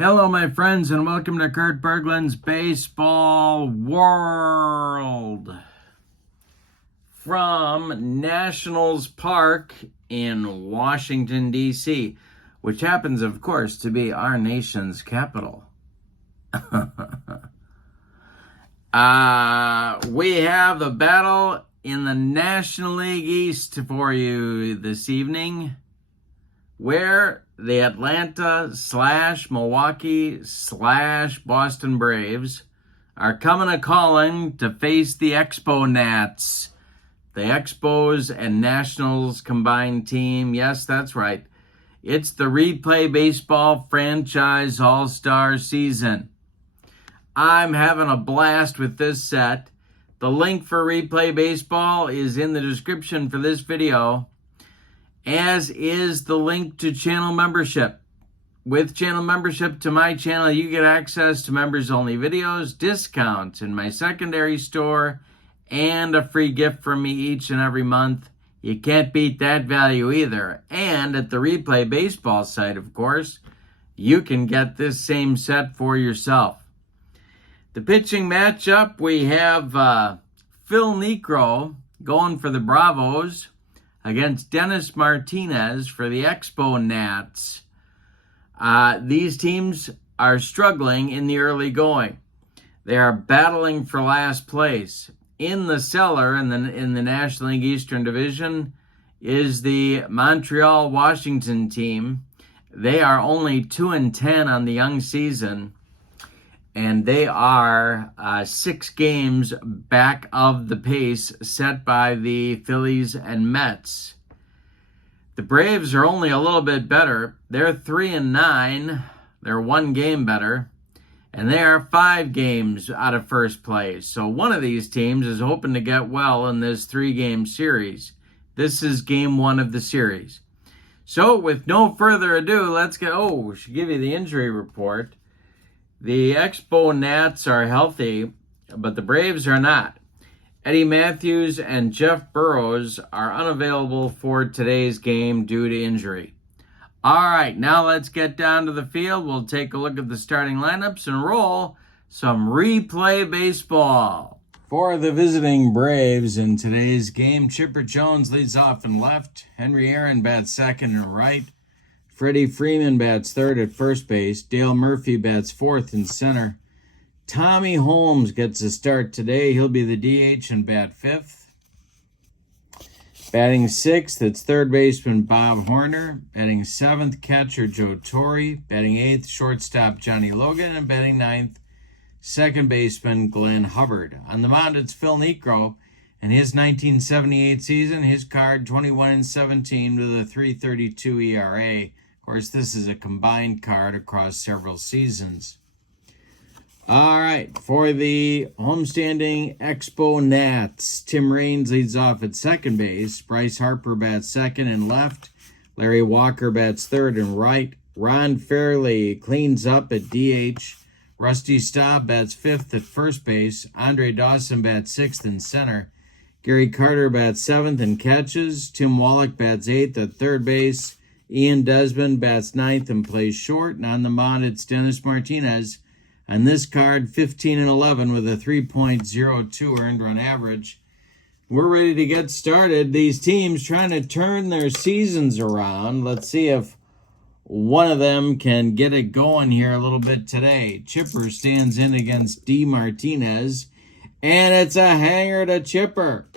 Hello, my friends, and welcome to Kurt Berglund's Baseball World from Nationals Park in Washington, D.C., which happens, of course, to be our nation's capital. We have the battle in the National League East for you this evening, where the Atlanta/Milwaukee/Boston Braves are coming a-calling to face the Expo Nats. The Expos and Nationals combined team. Yes, that's right. It's the Replay Baseball Franchise All-Star Season. I'm having a blast with this set. The link for Replay Baseball is in the description for this video, as is the link to channel membership. With channel membership to my channel, you get access to members-only videos, discounts in my secondary store, and a free gift from me each and every month. You can't beat that value either. And at the Replay Baseball site, of course, you can get this same set for yourself. The pitching matchup, we have Phil Niekro going for the Bravos against D.Martinez for the Expo Nats. These teams are struggling in the early going. They are battling for last place. In the cellar in the National League Eastern Division is the Montreal-Washington team. They are only 2-10 on the young season, and they are 6 games back of the pace set by the Phillies and Mets. The Braves are only a little bit better. They're 3-9. They're 1 game better. And they are 5 games out of first place. So one of these teams is hoping to get well in this 3-game series. This is game 1 of the series. So with no further ado, let's go. We should give you the injury report. The Expo Nats are healthy, but the Braves are not. Eddie Matthews and Jeff Burrows are unavailable for today's game due to injury. All right, now let's get down to the field. We'll take a look at the starting lineups and roll some replay baseball. For the visiting Braves in today's game, Chipper Jones leads off in left. Henry Aaron bats second and right. Freddie Freeman bats third at first base. Dale Murphy bats fourth in center. Tommy Holmes gets a start today. He'll be the DH and bat fifth. Batting sixth, it's third baseman Bob Horner. Batting seventh, catcher Joe Torre. Batting eighth, shortstop Johnny Logan. And batting ninth, second baseman Glenn Hubbard. On the mound, it's Phil Niekro. In his 1978 season, his card 21-17 with a 3.32 ERA. Of course, this is a combined card across several seasons. All right, for the homestanding Expo Nats, Tim Raines leads off at second base. Bryce Harper bats second and left. Larry Walker bats third and right. Ron Fairley cleans up at DH. Rusty Staub bats fifth at first base. Andre Dawson bats sixth in center. Gary Carter bats seventh and catches. Tim Wallach bats eighth at third base. Ian Desmond bats ninth and plays short. And on the mound, it's D.Martinez. On this card, 15-11 with a 3.02 earned run average. We're ready to get started. These teams trying to turn their seasons around. Let's see if one of them can get it going here a little bit today. Chipper stands in against D.Martinez, and it's a hanger to Chipper.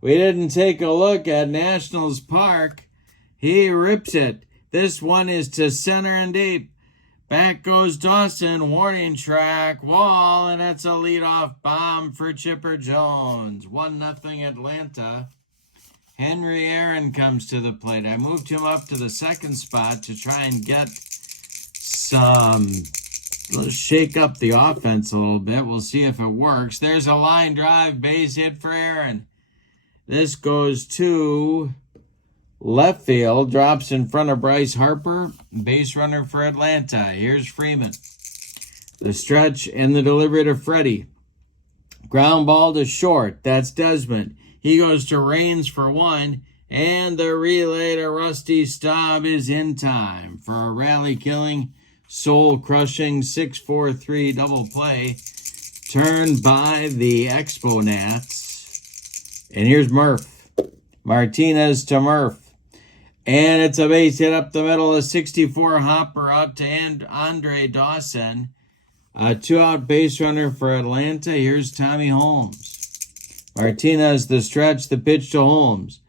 We didn't take a look at Nationals Park. He rips it. This one is to center and deep. Back goes Dawson, warning track, wall, and that's a leadoff bomb for Chipper Jones. 1-0 Atlanta. Henry Aaron comes to the plate. I moved him up to the second spot to try and get let's shake up the offense a little bit. We'll see if it works. There's a line drive, base hit for Aaron. This goes to left field, drops in front of Bryce Harper, base runner for Atlanta. Here's Freeman. The stretch and the delivery to Freddie. Ground ball to short. That's Desmond. He goes to Raines for one, and the relay to Rusty Staub is in time for a rally killing soul-crushing 6-4-3 double play turned by the Expo Nats. And here's Murph. Martinez to Murph. And it's a base hit up the middle, a 64 hopper out to Andre Dawson. A two-out base runner for Atlanta. Here's Tommy Holmes. Martinez the stretch, the pitch to Holmes.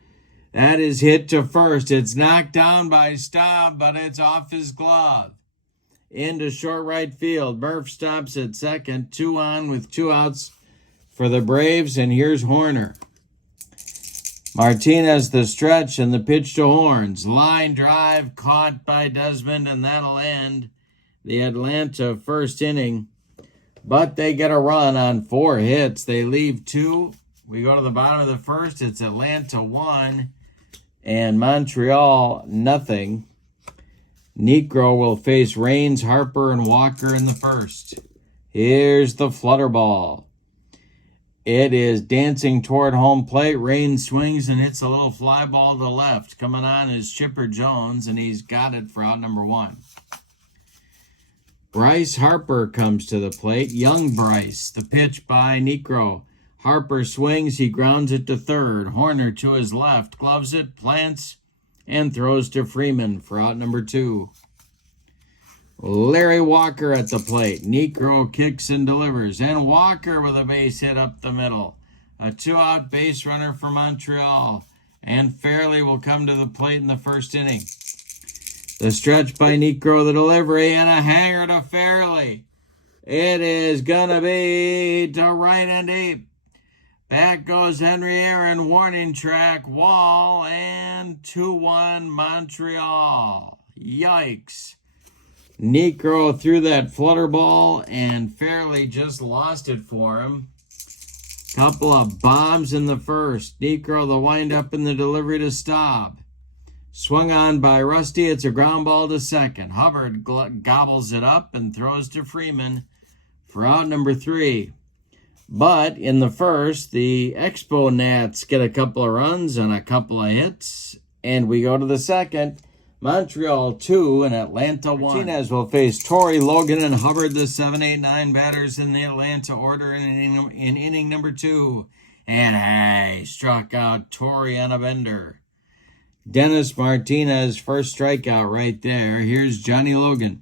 That is hit to first. It's knocked down by Staub, but it's off his glove. Into short right field. Murph stops at second. 2 on with 2 outs for the Braves. And here's Horner. Martinez the stretch and the pitch to Horns. Line drive caught by Desmond, and that'll end the Atlanta first inning. But they get a run on 4 hits. They leave 2. We go to the bottom of the first. It's Atlanta 1 and Montreal nothing. Niekro will face Raines, Harper, and Walker in the first. Here's the flutter ball. It is dancing toward home plate. Raines swings and hits a little fly ball to left. Coming on is Chipper Jones, and he's got it for out number 1. Bryce Harper comes to the plate. Young Bryce, the pitch by Niekro. Harper swings. He grounds it to third. Horner to his left. Gloves it, plants, and throws to Freeman for out number 2. Larry Walker at the plate. Niekro kicks and delivers. And Walker with a base hit up the middle. A 2-out base runner for Montreal. And Fairley will come to the plate in the first inning. The stretch by Niekro, the delivery, and a hanger to Fairley. It is going to be to right and deep. Back goes Henry Aaron, warning track, wall, and 2-1 Montreal. Yikes. Niekro threw that flutter ball, and Fairley just lost it for him. Couple of bombs in the first. Niekro the windup and the delivery to Staub. Swung on by Rusty. It's a ground ball to second. Hubbard gobbles it up and throws to Freeman for out number 3. But in the first, the Expo Nats get a couple of runs and a couple of hits. And we go to the second. Montreal 2 and Atlanta 1. Martinez will face Torrey, Logan, and Hubbard, the 7, 8, 9 batters in the Atlanta order in inning number 2. And he struck out Torrey on a bender. Dennis Martinez, first strikeout right there. Here's Johnny Logan.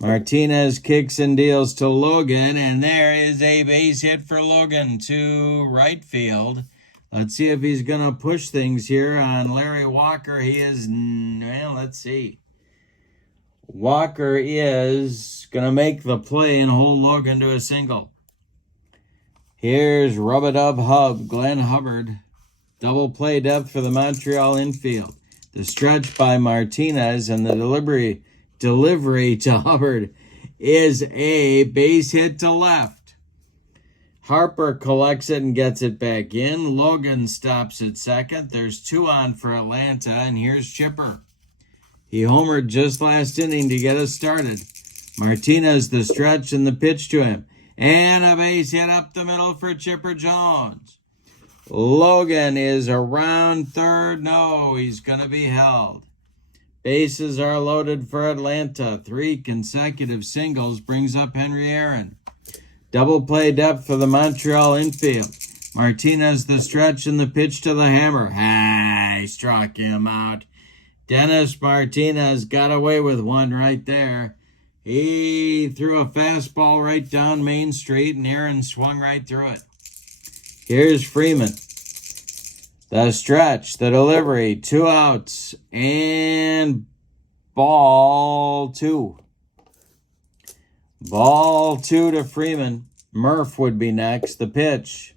Martinez kicks and deals to Logan, and there is a base hit for Logan to right field. Let's see if he's going to push things here on Larry Walker. He is, well, let's see. Walker is going to make the play and hold Logan to a single. Here's Rub-a-Dub Hub, Glenn Hubbard. Double play depth for the Montreal infield. The stretch by Martinez and the delivery to Hubbard is a base hit to left. Harper collects it and gets it back in. Logan stops at second. There's 2 on for Atlanta, and here's Chipper. He homered just last inning to get us started. Martinez the stretch and the pitch to him. And a base hit up the middle for Chipper Jones. Logan is around third. No, he's going to be held. Bases are loaded for Atlanta. 3 consecutive singles brings up Henry Aaron. Double play depth for the Montreal infield. Martinez the stretch and the pitch to the hammer. He struck him out. Dennis Martinez got away with one right there. He threw a fastball right down Main Street, and Aaron swung right through it. Here's Freeman. The stretch, the delivery, 2 outs, and ball 2. Ball 2 to Freeman. Murph would be next. The pitch.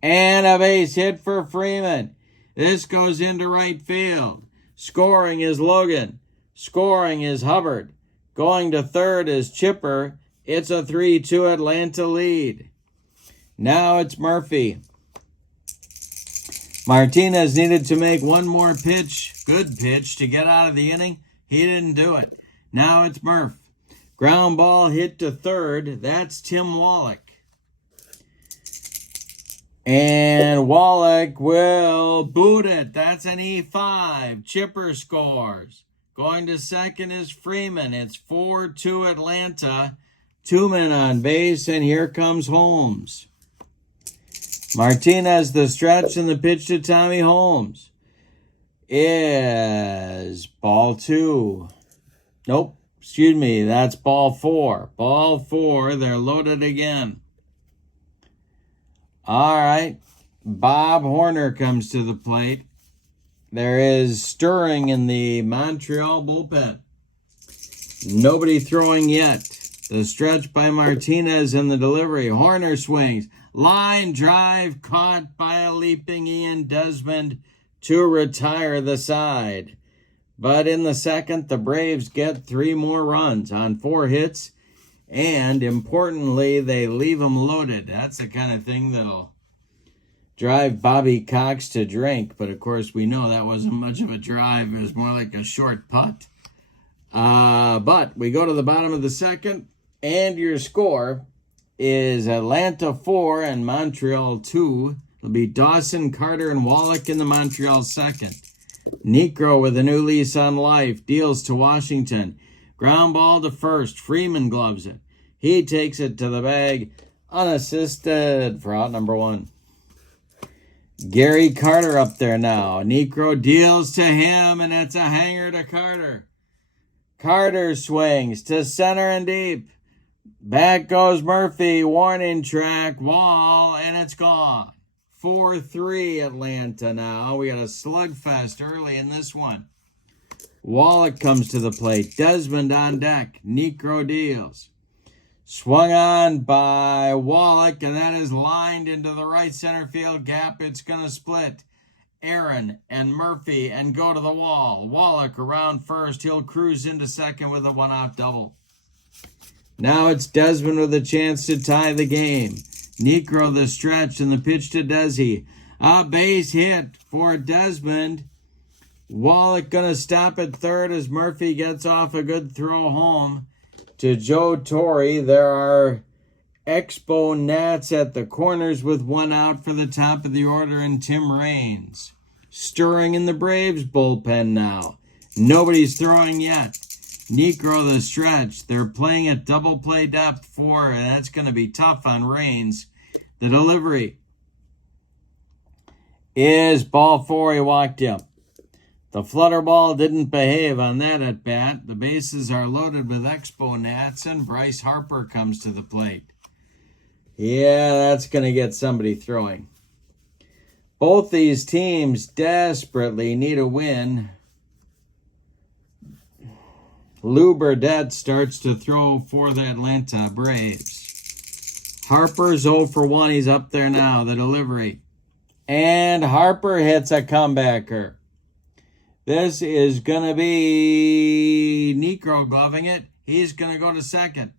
And a base hit for Freeman. This goes into right field. Scoring is Logan. Scoring is Hubbard. Going to third is Chipper. It's a 3-2 Atlanta lead. Now it's Murphy. Martinez needed to make one more pitch, good pitch, to get out of the inning. He didn't do it. Now it's Murph. Ground ball hit to third. That's Tim Wallach. And Wallach will boot it. That's an E5. Chipper scores. Going to second is Freeman. It's 4-2 Atlanta. 2 men on base, and here comes Holmes. Martinez, the stretch, and the pitch to Tommy Holmes is ball 2. Nope, excuse me, that's ball 4. Ball 4, they're loaded again. All right, Bob Horner comes to the plate. There is stirring in the Montreal bullpen. Nobody throwing yet. The stretch by Martinez and the delivery. Horner swings. Line drive caught by a leaping Ian Desmond to retire the side. But in the second, the Braves get 3 more runs on 4 hits. And importantly, they leave them loaded. That's the kind of thing that'll drive Bobby Cox to drink. But of course, we know that wasn't much of a drive. It was more like a short putt. But we go to the bottom of the second, and your score is Atlanta 4 and Montreal 2. It'll be Dawson, Carter, and Wallach in the Montreal second. Niekro with a new lease on life deals to Washington. Ground ball to first. Freeman gloves it. He takes it to the bag unassisted for out number 1. Gary Carter up there now. Niekro deals to him, and it's a hanger to Carter. Carter swings to center and deep. Back goes Murphy. Warning track, wall, and it's gone. 4-3 Atlanta now. We got a slugfest early in this one. Wallach comes to the plate. Desmond on deck. Niekro deals. Swung on by Wallach, and that is lined into the right center field gap. It's going to split Aaron and Murphy and go to the wall. Wallach around first. He'll cruise into second with a 1-out double. Now it's Desmond with a chance to tie the game. Niekro the stretch and the pitch to Desi. A base hit for Desmond. Wallach going to stop at third as Murphy gets off a good throw home to Joe Torre. There are Expo Nats at the corners with 1 out for the top of the order and Tim Raines. Stirring in the Braves bullpen now. Nobody's throwing yet. Niekro the stretch. They're playing at double play depth 4, and that's going to be tough on Raines. The delivery is ball 4. He walked him. The flutter ball didn't behave on that at bat. The bases are loaded with Expo Nats, and Bryce Harper comes to the plate. Yeah, that's going to get somebody throwing. Both these teams desperately need a win. Lou Burdett starts to throw for the Atlanta Braves. Harper's 0 for 1. He's up there now. The delivery. And Harper hits a comebacker. This is going to be Niekro gloving it. He's going to go to second.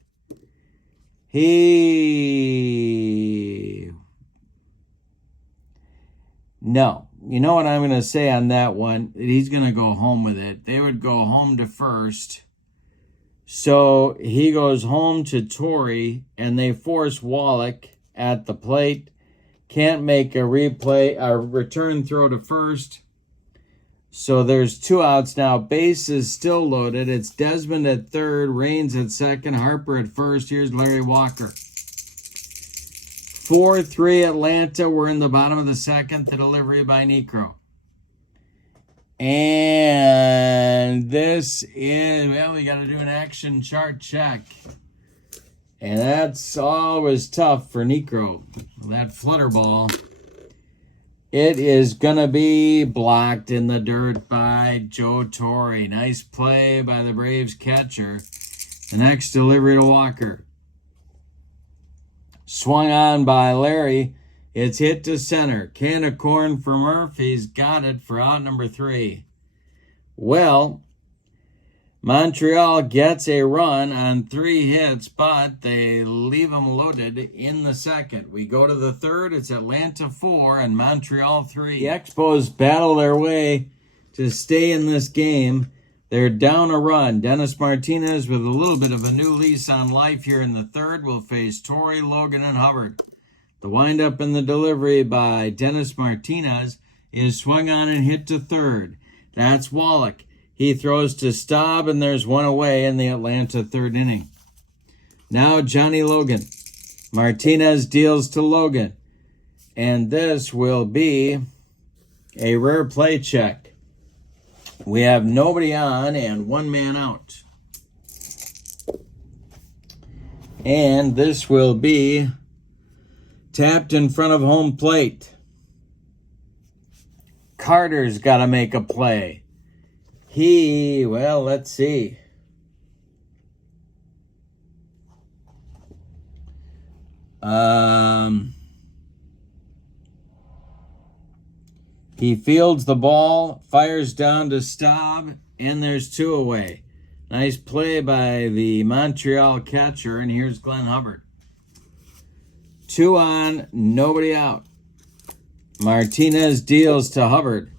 No. You know what I'm going to say on that one? He's going to go home with it. They would go home to first. So he goes home to Torre, and they force Wallach at the plate. Can't make a return throw to first. So there's 2 outs now. Base is still loaded. It's Desmond at third, Raines at second, Harper at first. Here's Larry Walker. 4-3 Atlanta. We're in the bottom of the second. The delivery by Niekro. And this is, well, we got to do an action chart check. And that's always tough for Niekro. That flutter ball. It is going to be blocked in the dirt by Joe Torre. Nice play by the Braves catcher. The next delivery to Walker. Swung on by Larry. It's hit to center. Can of corn for Murphy's got it for out number 3. Well, Montreal gets a run on 3 hits, but they leave them loaded in the second. We go to the third. It's Atlanta 4 and Montreal 3. The Expos battle their way to stay in this game. They're down a run. Dennis Martinez with a little bit of a new lease on life here in the third will face Torre, Logan, and Hubbard. The windup and the delivery by Dennis Martinez is swung on and hit to third. That's Wallach. He throws to Staub, and there's one away in the Atlanta third inning. Now Johnny Logan. Martinez deals to Logan. And this will be a rare play check. We have nobody on and one man out. And this will be tapped in front of home plate. Carter's got to make a play. Let's see. He fields the ball, fires down to Staub, and there's two away. Nice play by the Montreal catcher, and here's Glenn Hubbard. 2 on, nobody out. Martinez deals to Hubbard.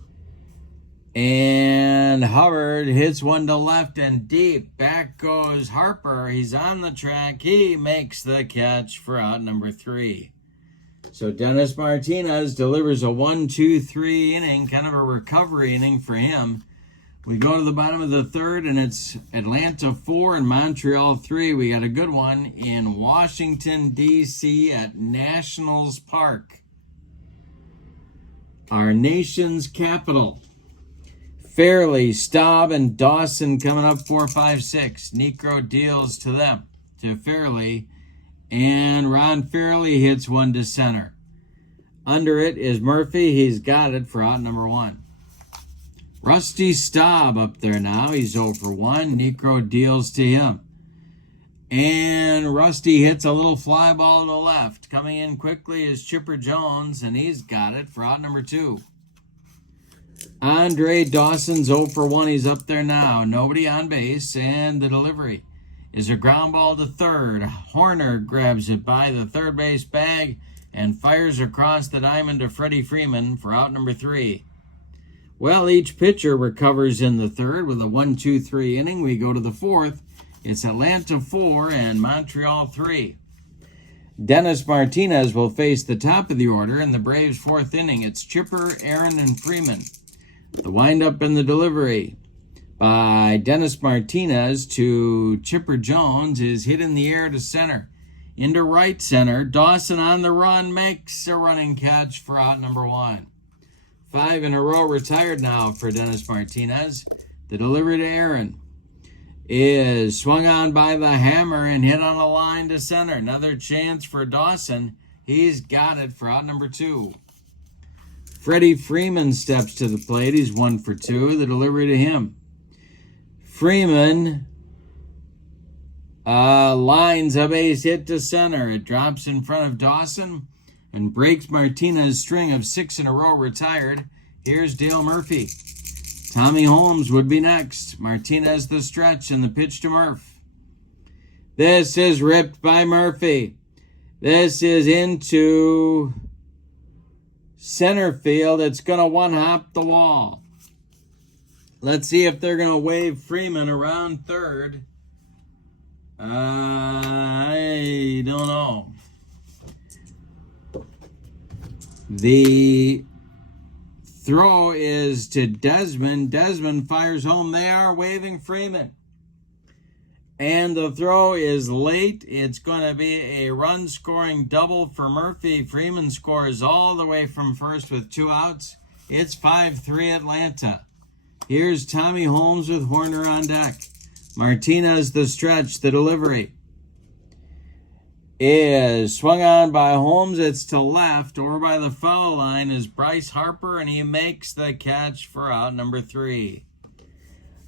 And Hubbard hits one to left and deep. Back goes Harper. He's on the track. He makes the catch for out number 3. So Dennis Martinez delivers a 1-2-3 inning, kind of a recovery inning for him. We go to the bottom of the third, and it's Atlanta 4 and Montreal 3. We got a good one in Washington, D.C. at Nationals Park, our nation's capital. Fairley, Staub, and Dawson coming up 4-5-6. Niekro deals to them, to Fairley, and Ron Fairley hits one to center. Under it is Murphy. He's got it for out number 1. Rusty Staub up there now. He's 0 for 1. Niekro deals to him. And Rusty hits a little fly ball to the left. Coming in quickly is Chipper Jones, and he's got it for out number 2. Andre Dawson's 0 for 1. He's up there now. Nobody on base, and the delivery is a ground ball to third. Horner grabs it by the third base bag and fires across the diamond to Freddie Freeman for out number 3. Well, each pitcher recovers in the third with a 1-2-3 inning. We go to the fourth. It's Atlanta 4 and Montreal 3. Dennis Martinez will face the top of the order in the Braves' fourth inning. It's Chipper, Aaron, and Freeman. The windup and the delivery by Dennis Martinez to Chipper Jones is hit in the air to center. Into right center, Dawson on the run makes a running catch for out number 1. 5 in a row retired now for Dennis Martinez. The delivery to Aaron is swung on by the hammer and hit on a line to center. Another chance for Dawson. He's got it for out number 2. Freddie Freeman steps to the plate. He's 1 for 2. The delivery to him. Freeman lines a base hit to center. It drops in front of Dawson and breaks Martinez's string of 6 in a row retired. Here's Dale Murphy. Tommy Holmes would be next. Martinez the stretch and the pitch to Murph. This is ripped by Murphy. This is into center field. It's going to one-hop the wall. Let's see if they're going to wave Freeman around third. I don't know. The throw is to Desmond. Desmond fires home. They are waving Freeman. And the throw is late. It's going to be a run-scoring double for Murphy. Freeman scores all the way from first with 2 outs. It's 5-3 Atlanta. Here's Tommy Holmes with Horner on deck. Martinez the stretch, the delivery is swung on by Holmes. It's to left. Over by the foul line is Bryce Harper, and he makes the catch for out number 3.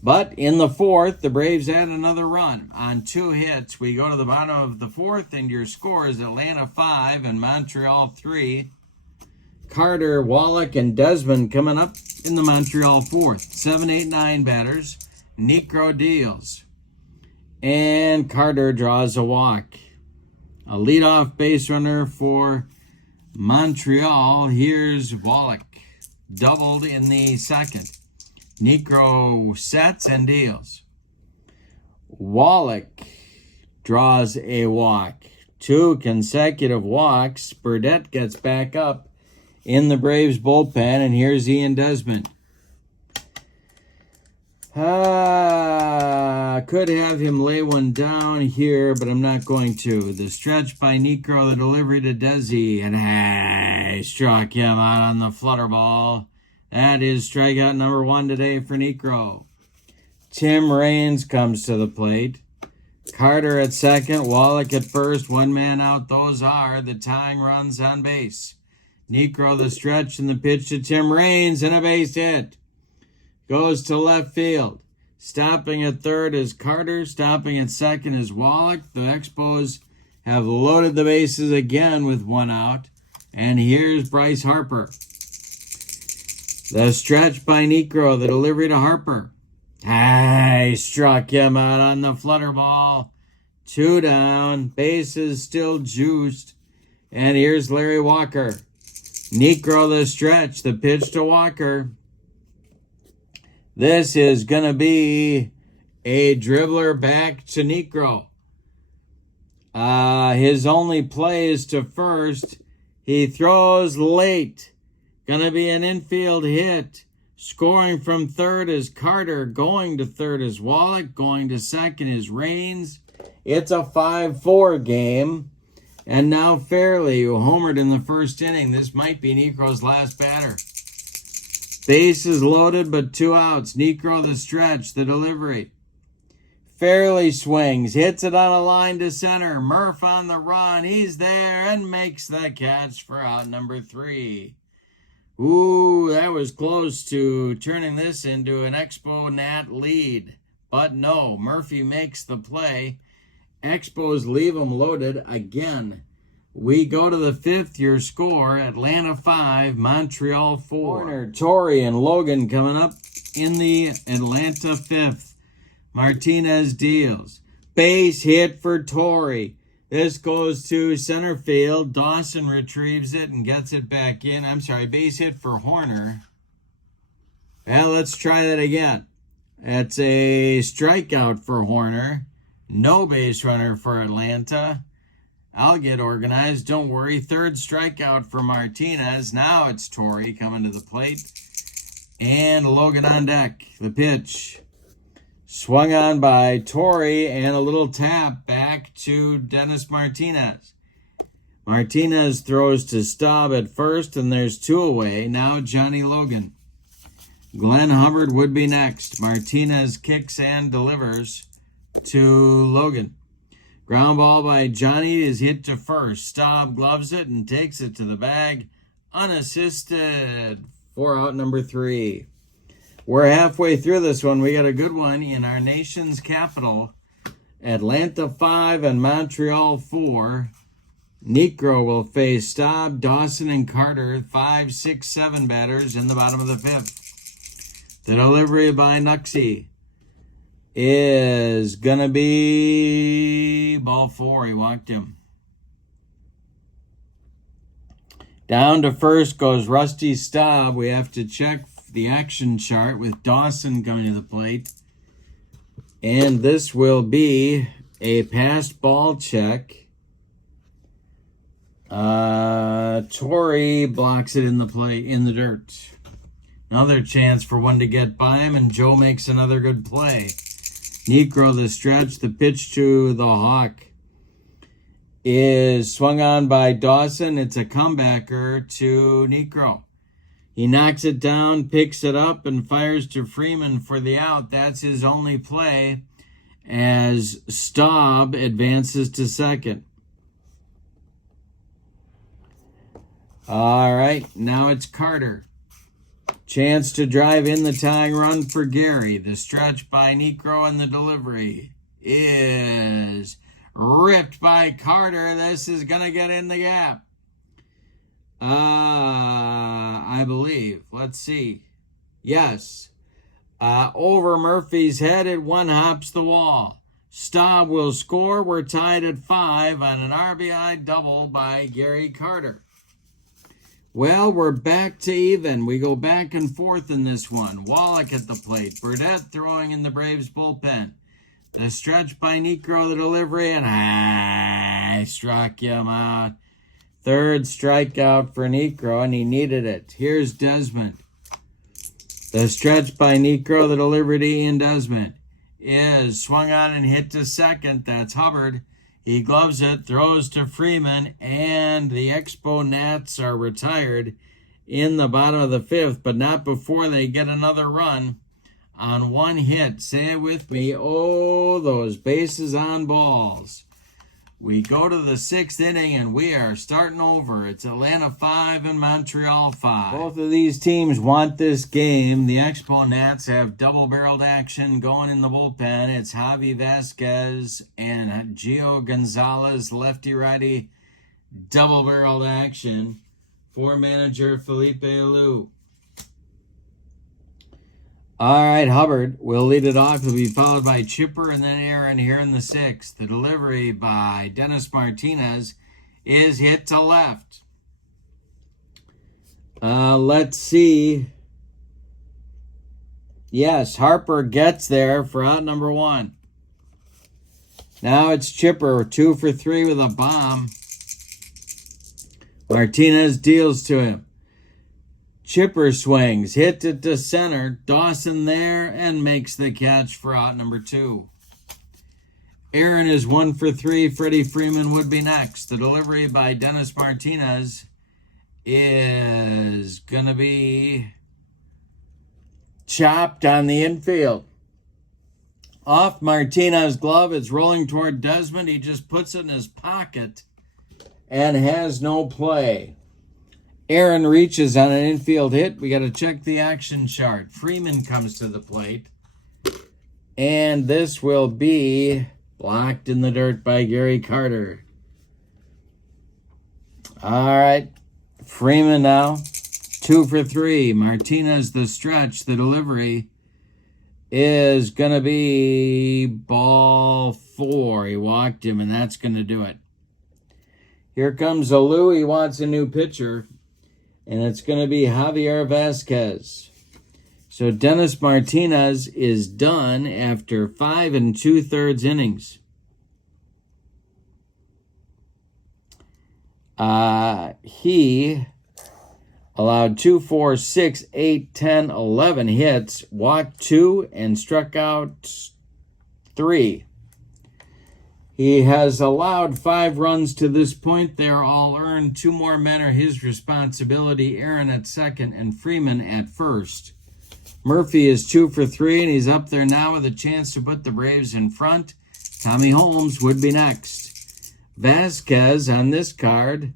But in the fourth, the Braves add another run on 2 hits. We go to the bottom of the fourth, and your score is Atlanta 5 and Montreal 3. Carter, Wallach, and Desmond coming up in the Montreal fourth. 7, 8, 9 batters. Niekro deals. And Carter draws a walk. A leadoff base runner for Montreal. Here's Wallach. Doubled in the second. Niekro sets and deals. Wallach draws a walk. 2 consecutive walks. Burdette gets back up in the Braves bullpen, and here's Ian Desmond. Could have him lay one down here, but I'm not going to. The stretch by Niekro, the delivery to Desi, and he struck him out on the flutter ball. That is strikeout number 1 today for Niekro. Tim Raines comes to the plate. Carter at second, Wallach at first, 1 man out. Those are the tying runs on base. Niekro the stretch and the pitch to Tim Raines, and a base hit. Goes to left field. Stopping at third is Carter. Stopping at second is Wallach. The Expos have loaded the bases again with 1 out. And here's Bryce Harper. The stretch by Niekro, the delivery to Harper. He struck him out on the flutter ball. 2 down. Bases still juiced. And here's Larry Walker. Niekro the stretch, the pitch to Walker. This is going to be a dribbler back to Niekro. His only play is to first. He throws late. Going to be an infield hit. Scoring from third is Carter. Going to third is Wallach. Going to second is Raines. It's a 5-4 game. And now Fairley, who homered in the first inning. This might be Niekro's last batter. Bases loaded, but 2 outs. Niekro the stretch, the delivery. Fairley swings, hits it on a line to center. Murph on the run. He's there and makes the catch for out number 3. Ooh, that was close to turning this into an Expo Nat lead. But no, Murphy makes the play. Expos leave them loaded again. We go to the 5th. Your score, Atlanta 5, Montreal 4. Warner, Torrey, and Logan coming up in the Atlanta 5th. Martinez deals. Base hit for Torrey. This goes to center field. Dawson retrieves it and gets it back in. I'm sorry, base hit for Horner. Well, let's try that again. That's a strikeout for Horner. No base runner for Atlanta. I'll get organized. Don't worry. 3rd strikeout for Martinez. Now it's Torrey coming to the plate. And Logan on deck. The pitch. Swung on by Torrey and a little tap back to Dennis Martinez. Martinez throws to Staub at first, and there's 2 away. Now Johnny Logan. Glenn Hubbard would be next. Martinez kicks and delivers to Logan. Ground ball by Johnny is hit to first. Staub gloves it and takes it to the bag. Unassisted for out number 3. We're halfway through this one. We got a good one in our nation's capital. Atlanta 5 and Montreal 4. Niekro will face Staub, Dawson, and Carter. 5, 6, 7 batters in the bottom of the 5th. The delivery by Nuxie is going to be ball 4. He walked him. Down to first goes Rusty Staub. We have to check the action chart with Dawson coming to the plate. And this will be a passed ball check. Torrey blocks it in the dirt. Another chance for one to get by him, and Joe makes another good play. Niekro the stretch, the pitch to the Hawk is swung on by Dawson. It's a comebacker to Niekro. He knocks it down, picks it up, and fires to Freeman for the out. That's his only play as Staub advances to second. All right, now it's Carter. Chance to drive in the tying run for Gary. The stretch by Niekro and the delivery is ripped by Carter. This is going to get in the gap. I believe. Let's see. Yes. Over Murphy's head, it one hops the wall. Staub will score. We're tied at 5 on an RBI double by Gary Carter. Well, we're back to even. We go back and forth in this one. Wallach at the plate. Burdette throwing in the Braves bullpen. The stretch by Niekro, the delivery, and struck him out. 3rd strikeout for Niekro, and he needed it. Here's Desmond. The stretch by Niekro, the delivery to Ian Desmond, is swung on and hit to second. That's Hubbard. He gloves it, throws to Freeman, and the Expo Nats are retired in the bottom of the fifth, but not before they get another run on one hit. Say it with me. Oh, those bases on balls. We go to the sixth inning, and we are starting over. It's Atlanta 5 and Montreal 5. Both of these teams want this game. The Expo Nats have double-barreled action going in the bullpen. It's Javi Vasquez and Gio Gonzalez, lefty-righty, double-barreled action for manager Felipe Alou. All right, Hubbard will lead it off. He'll be followed by Chipper and then Aaron here in the sixth. The delivery by Dennis Martinez is hit to left. Let's see. Yes, Harper gets there for out number one. Now it's Chipper, 2 for 3 with a bomb. Martinez deals to him. Chipper swings, hit it to center. Dawson there and makes the catch for out number 2. Aaron is 1 for 3. Freddie Freeman would be next. The delivery by Dennis Martinez is going to be chopped on the infield. Off Martinez's glove. It's rolling toward Desmond. He just puts it in his pocket and has no play. Aaron reaches on an infield hit. We got to check the action chart. Freeman comes to the plate. And this will be blocked in the dirt by Gary Carter. All right. Freeman now, 2 for 3. Martinez the stretch. The delivery is going to be ball 4. He walked him, and that's going to do it. Here comes Alou. He wants a new pitcher. And it's going to be Javier Vasquez. So Dennis Martinez is done after 5 2/3 innings. He allowed 2, 4, 6, 8, 10, 11 hits, walked 2, and struck out 3. He has allowed 5 runs to this point. They are all earned. 2 more men are his responsibility. Aaron at second and Freeman at first. Murphy is 2 for 3, and he's up there now with a chance to put the Braves in front. Tommy Holmes would be next. Vasquez on this card,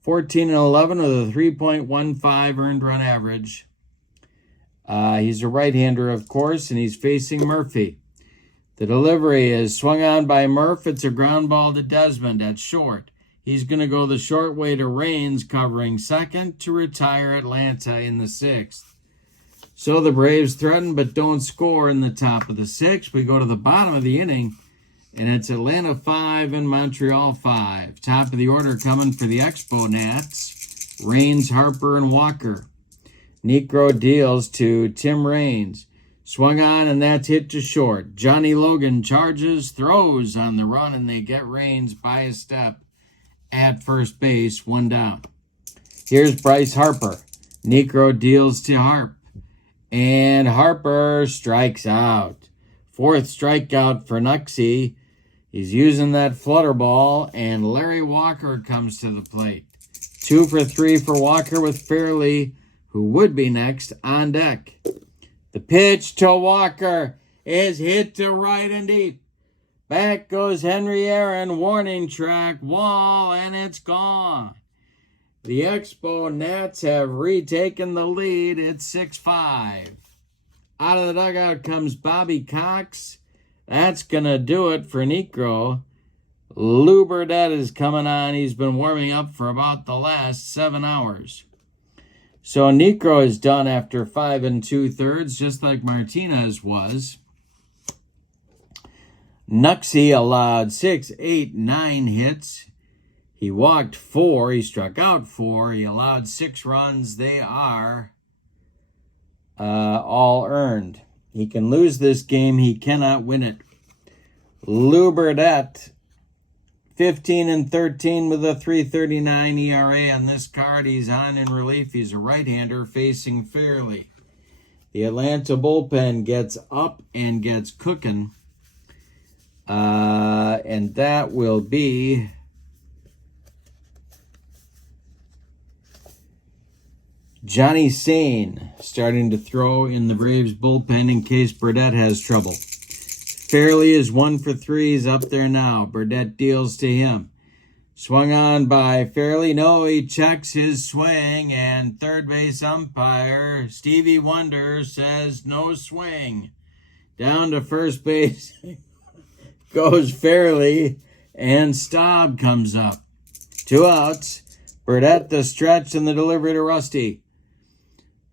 14 and 11 with a 3.15 earned run average. He's a right-hander, of course, and he's facing Murphy. The delivery is swung on by Murph. It's a ground ball to Desmond at short. He's going to go the short way to Raines, covering second to retire Atlanta in the 6th. So the Braves threaten but don't score in the top of the 6th. We go to the bottom of the inning, and it's Atlanta 5 and Montreal 5. Top of the order coming for the Expo Nats, Raines, Harper, and Walker. Niekro deals to Tim Raines. Swung on, and that's hit to short. Johnny Logan charges, throws on the run, and they get Raines by a step at first base, 1 down. Here's Bryce Harper. Niekro deals to Harp, and Harper strikes out. 4th strikeout for Nuxie. He's using that flutter ball, and Larry Walker comes to the plate. 2 for 3 for Walker with Fairley, who would be next, on deck. The pitch to Walker is hit to right and deep. Back goes Henry Aaron, warning track, wall, and it's gone. The Expo Nats have retaken the lead. It's 6-5. Out of the dugout comes Bobby Cox. That's going to do it for Niekro. Lou Burdett is coming on. He's been warming up for about the last 7 hours. So Niekro is done after 5 2/3, just like Martinez was. Nuxie allowed 6, 8, 9 hits. He walked 4. He struck out 4. He allowed 6 runs. They are all earned. He can lose this game. He cannot win it. Lou Burdett, 15 13 with a 3.39 ERA on this card. He's on in relief. He's a right-hander facing Fairley. The Atlanta bullpen gets up and gets cooking. And that will be Johnny Sane starting to throw in the Braves bullpen in case Burdett has trouble. Fairley is 1 for 3. He's up there now. Burdett deals to him. Swung on by Fairley. No, he checks his swing, and third base umpire Stevie Wonder says no swing. Down to first base goes Fairley, and Staub comes up. 2 outs. Burdett the stretch and the delivery to Rusty.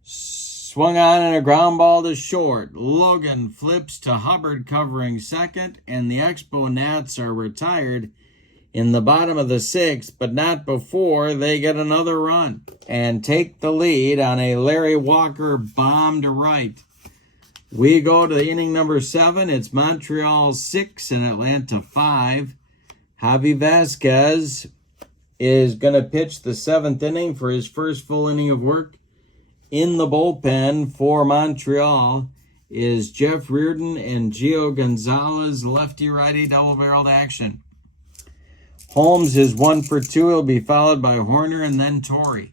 Swung on and a ground ball to short. Logan flips to Hubbard covering second, and the Expo Nats are retired in the bottom of the 6th, but not before they get another run and take the lead on a Larry Walker bomb to right. We go to inning number 7. It's Montreal 6 and Atlanta 5. Javi Vasquez is going to pitch the 7th inning for his first full inning of work. In the bullpen for Montreal is Jeff Reardon and Gio Gonzalez, lefty-righty double-barreled action. Holmes is 1 for 2. He'll be followed by Horner and then Torrey.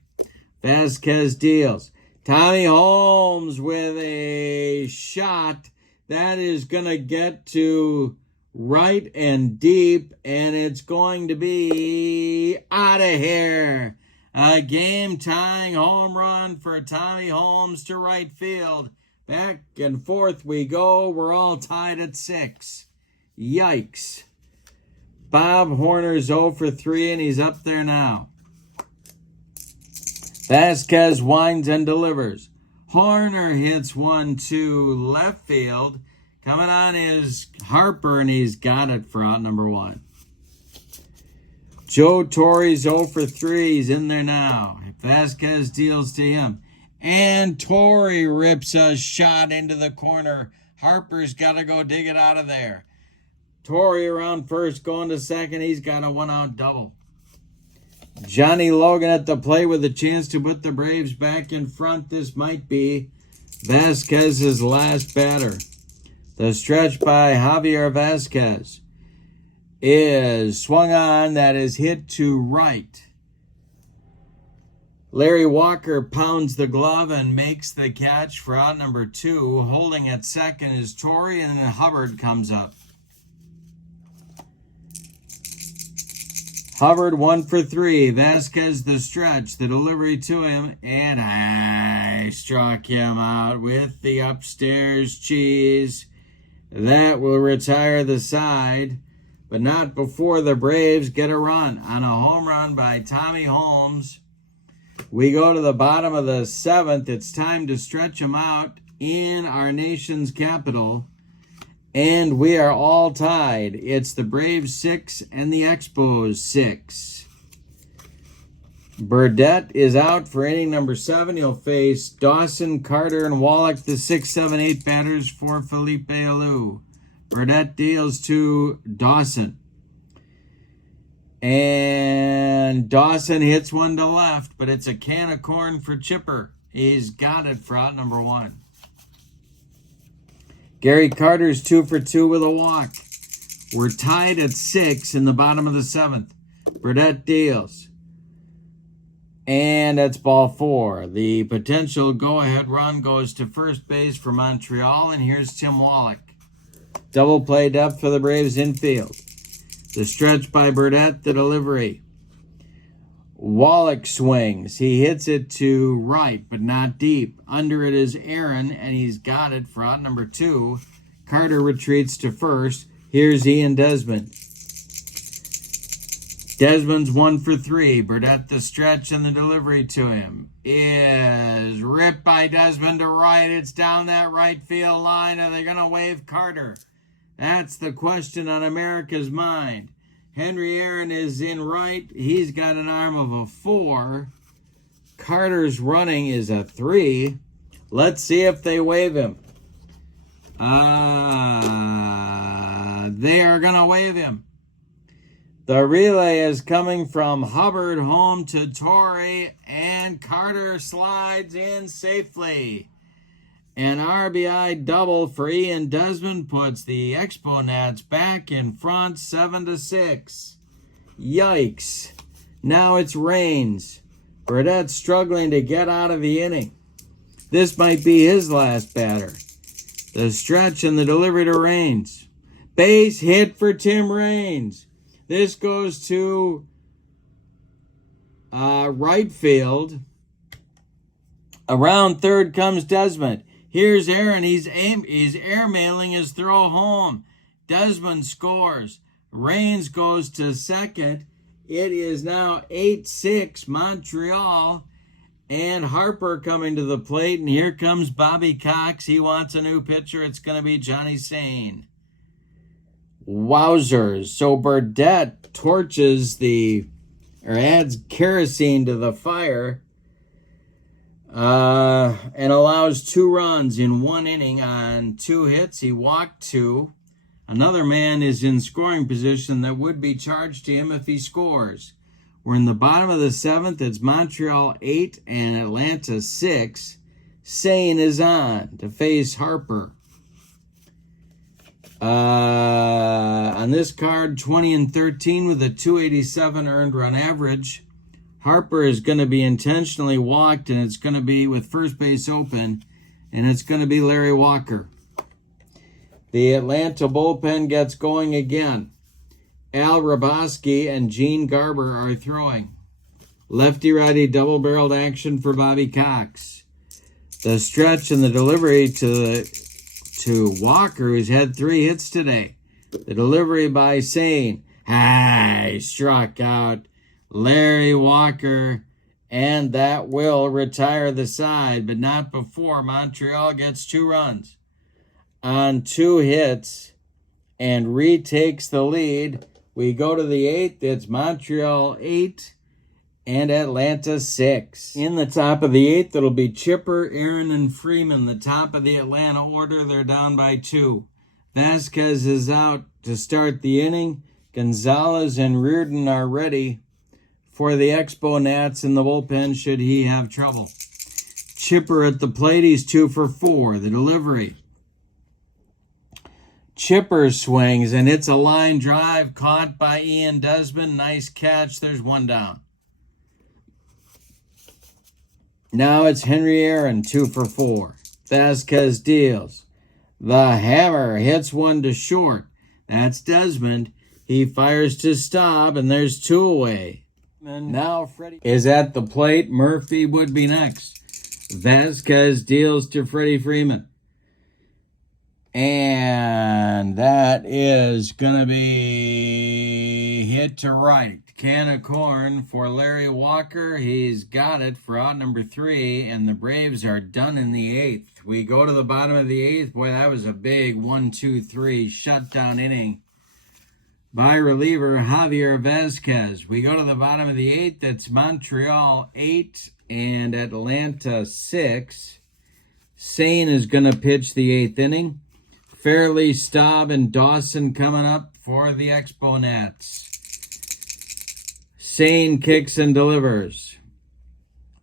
Vasquez deals. Tommy Holmes with a shot that is going to get to right and deep, and it's going to be out of here. A game-tying home run for Tommy Holmes to right field. Back and forth we go. We're all tied at 6. Yikes. Bob Horner's 0 for 3, and he's up there now. Vasquez winds and delivers. Horner hits 1-2 left field. Coming on is Harper, and he's got it for out number 1. Joe Torre's 0 for 3. He's in there now. Vasquez deals to him. And Torrey rips a shot into the corner. Harper's got to go dig it out of there. Torrey around first, going to second. He's got a 1-out double. Johnny Logan at the plate with a chance to put the Braves back in front. This might be Vasquez's last batter. The stretch by Javier Vasquez is swung on. That is hit to right. Larry Walker pounds the glove and makes the catch for out number 2. Holding at second is Torrey, and then Hubbard comes up. Hubbard 1 for 3. Vasquez the stretch, the delivery to him, and I struck him out with the upstairs cheese. That will retire the side, but not before the Braves get a run on a home run by Tommy Holmes. We go to the bottom of the 7th. It's time to stretch them out in our nation's capital. And we are all tied. It's the Braves 6 and the Expos 6. Burdett is out for inning number 7. He'll face Dawson, Carter, and Wallach, the 6, 7, 8 batters for Felipe Alou. Burdett deals to Dawson. And Dawson hits one to left, but it's a can of corn for Chipper. He's got it for out number 1. Gary Carter's 2 for 2 with a walk. We're tied at 6 in the bottom of the 7th. Burdett deals. And that's ball 4. The potential go-ahead run goes to first base for Montreal, and here's Tim Wallach. Double play depth for the Braves infield. The stretch by Burdett, the delivery. Wallach swings. He hits it to right, but not deep. Under it is Aaron, and he's got it for out number 2. Carter retreats to first. Here's Ian Desmond. Desmond's 1 for 3. Burdett the stretch, and the delivery to him is ripped by Desmond to right. It's down that right field line. Are they going to wave Carter? That's the question on America's mind. Henry Aaron is in right. He's got an arm of a 4. Carter's running is a 3. Let's see if they wave him. They are going to wave him. The relay is coming from Hubbard home to Torrey, and Carter slides in safely. An RBI double for Ian Desmond puts the Expo Nats back in front 7-6. Yikes. Now it's Raines. Burdett's struggling to get out of the inning. This might be his last batter. The stretch and the delivery to Raines. Base hit for Tim Raines. This goes to right field. Around third comes Desmond. Here's Aaron. He's airmailing his throw home. Desmond scores. Raines goes to second. It is now 8-6 Montreal. And Harper coming to the plate. And here comes Bobby Cox. He wants a new pitcher. It's going to be Johnny Sane. Wowzers. So Burdett torches adds kerosene to the fire. And allows 2 runs in 1 inning on 2 hits. He walked 2. Another man is in scoring position that would be charged to him if he scores. We're in the bottom of the 7th. It's Montreal 8 and Atlanta 6. Sane is on to face Harper. On this card, 20-13 with a 287 earned run average. Harper is going to be intentionally walked, and it's going to be with first base open, and it's going to be Larry Walker. The Atlanta bullpen gets going again. Al Raboski and Gene Garber are throwing. Lefty-righty double-barreled action for Bobby Cox. The stretch and the delivery to Walker, who's had 3 hits today. The delivery by Sane. He struck out Larry Walker, and that will retire the side, but not before Montreal gets 2 runs on 2 hits and retakes the lead. We go to the 8th. It's Montreal 8 and Atlanta 6. In the top of the 8th, it'll be Chipper, Aaron, and Freeman. The top of the Atlanta order, they're down by 2. Vasquez is out to start the inning. Gonzalez and Reardon are ready for the Expo Nats in the bullpen should he have trouble. Chipper at the plate, he's 2 for 4. The delivery. Chipper swings, and it's a line drive caught by Ian Desmond. Nice catch. There's 1 down. Now it's Henry Aaron, 2 for 4. Vasquez deals. The hammer hits 1 to short. That's Desmond. He fires to Staub, and there's 2 away. And now Freddie is at the plate. Murphy would be next. Vasquez deals to Freddie Freeman. And that is going to be hit to right. Can of corn for Larry Walker. He's got it for out number 3, and the Braves are done in the 8th. We go to the bottom of the 8th. Boy, that was a big 1-2-3 shutdown inning by reliever Javier Vasquez. We go to the bottom of the 8th. That's Montreal 8 and Atlanta 6. Sane is going to pitch the 8th inning. Fairley, Staub, and Dawson coming up for the Expo Nats. Sane kicks and delivers.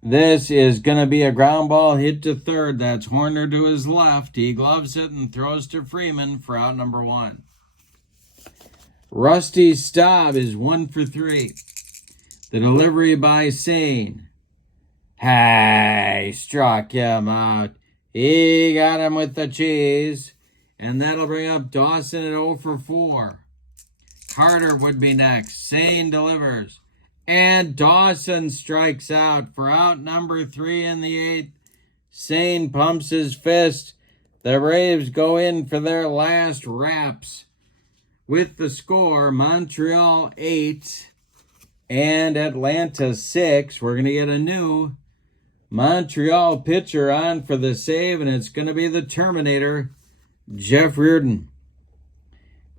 This is going to be a ground ball hit to third. That's Horner to his left. He gloves it and throws to Freeman for out number 1. Rusty Staub is 1 for 3. The delivery by Sane. Struck him out. He got him with the cheese. And that'll bring up Dawson at 0 for 4. Carter would be next. Sane delivers. And Dawson strikes out for out number 3 in the 8th. Sane pumps his fist. The Braves go in for their last wraps. With the score, Montreal 8 and Atlanta 6. We're going to get a new Montreal pitcher on for the save, and it's going to be the Terminator, Jeff Reardon.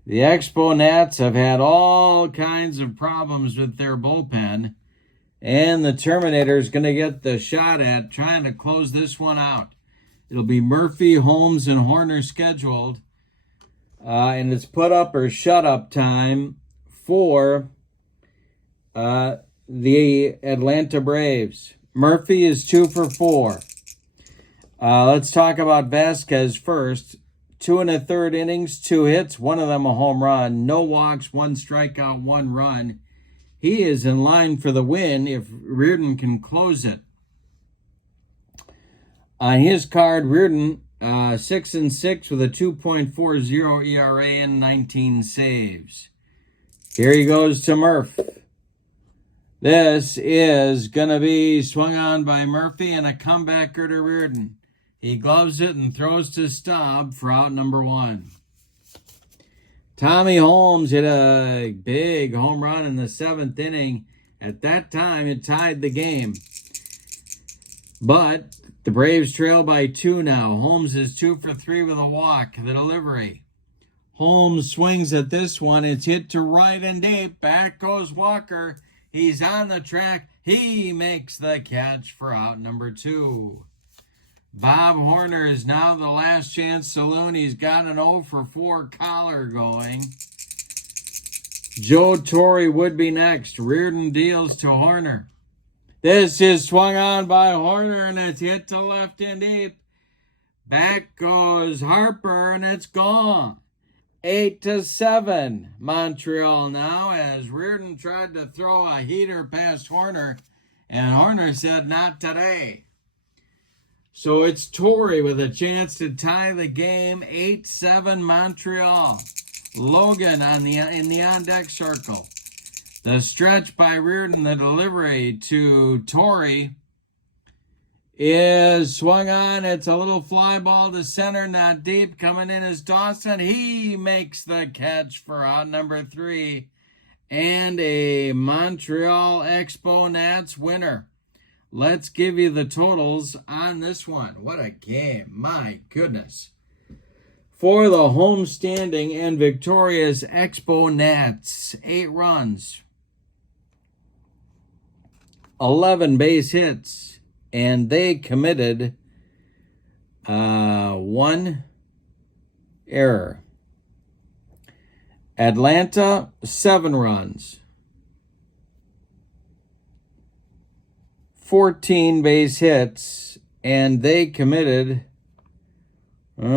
The Expo Nats have had all kinds of problems with their bullpen, and the Terminator is going to get the shot at trying to close this one out. It'll be Murphy, Holmes, and Horner scheduled, and it's put up or shut up time for the Atlanta Braves. Murphy is 2 for 4. Let's talk about Vasquez first. 2 1/3 innings, 2 hits, one of them a home run, no walks, 1 strikeout, 1 run. He is in line for the win if Reardon can close it. On his card, Reardon 6-6 with a 2.40 ERA and 19 saves. Here he goes to Murph. This is going to be swung on by Murphy and a comebacker to Reardon. He gloves it and throws to Staub for out number 1. Tommy Holmes hit a big home run in the 7th inning. At that time, it tied the game. But the Braves trail by 2 now. Holmes is 2 for 3 with a walk. The delivery. Holmes swings at this one. It's hit to right and deep. Back goes Walker. He's on the track. He makes the catch for out number 2. Bob Horner is now the last chance saloon. He's got an 0 for 4 collar going. Joe Torre would be next. Reardon deals to Horner. This is swung on by Horner, and it's hit to left and deep. Back goes Harper, and it's gone. 8-7. Montreal now, as Reardon tried to throw a heater past Horner, and Horner said, "Not today." So it's Torrey with a chance to tie the game. 8-7 Montreal. Logan in the on-deck circle. The stretch by Reardon, the delivery to Torrey is swung on. It's a little fly ball to center, not deep. Coming in is Dawson. He makes the catch for out number 3. And a Montreal Expo Nats winner. Let's give you the totals on this one. What a game. My goodness. For the home-standing and victorious Expo Nats, 8 runs, 11 base hits, and they committed 1 error. Atlanta, 7 runs, 14 base hits, and they committed no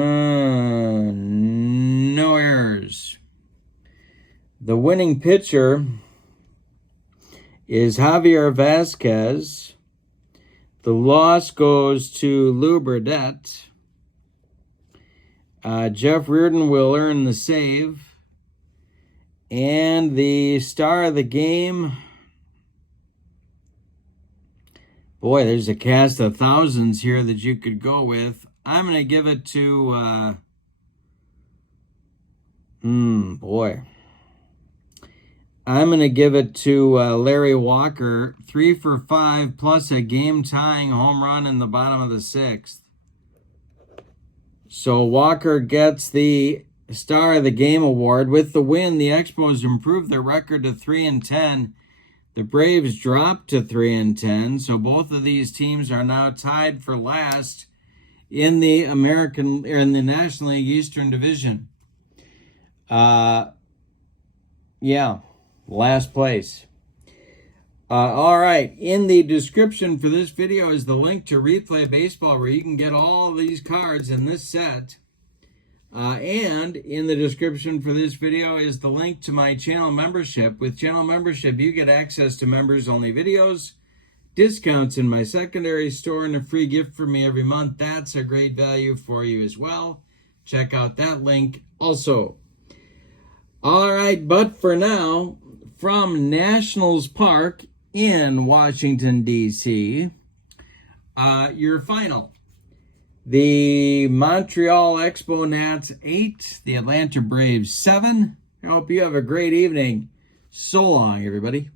errors. The winning pitcher is Javier Vasquez. The loss goes to Lou Burdette. Jeff Reardon will earn the save. And the star of the game, boy, there's a cast of thousands here that you could go with. I'm going to give it to, I'm going to give it to Larry Walker, 3 for 5, plus a game-tying home run in the bottom of the 6th. So Walker gets the Star of the Game award. With the win, the Expos improved their record to 3-10. The Braves dropped to 3-10, so both of these teams are now tied for last in the National League Eastern Division. Last place. All right, in the description for this video is the link to Replay Baseball, where you can get all these cards in this set. And in the description for this video is the link to my channel membership. With channel membership, you get access to members-only videos, discounts in my secondary store, and a free gift from me every month. That's a great value for you as well. Check out that link also. All right, but for now, from Nationals Park in Washington, D.C., your final. The Montreal Expo Nats 8, the Atlanta Braves 7. I hope you have a great evening. So long, everybody.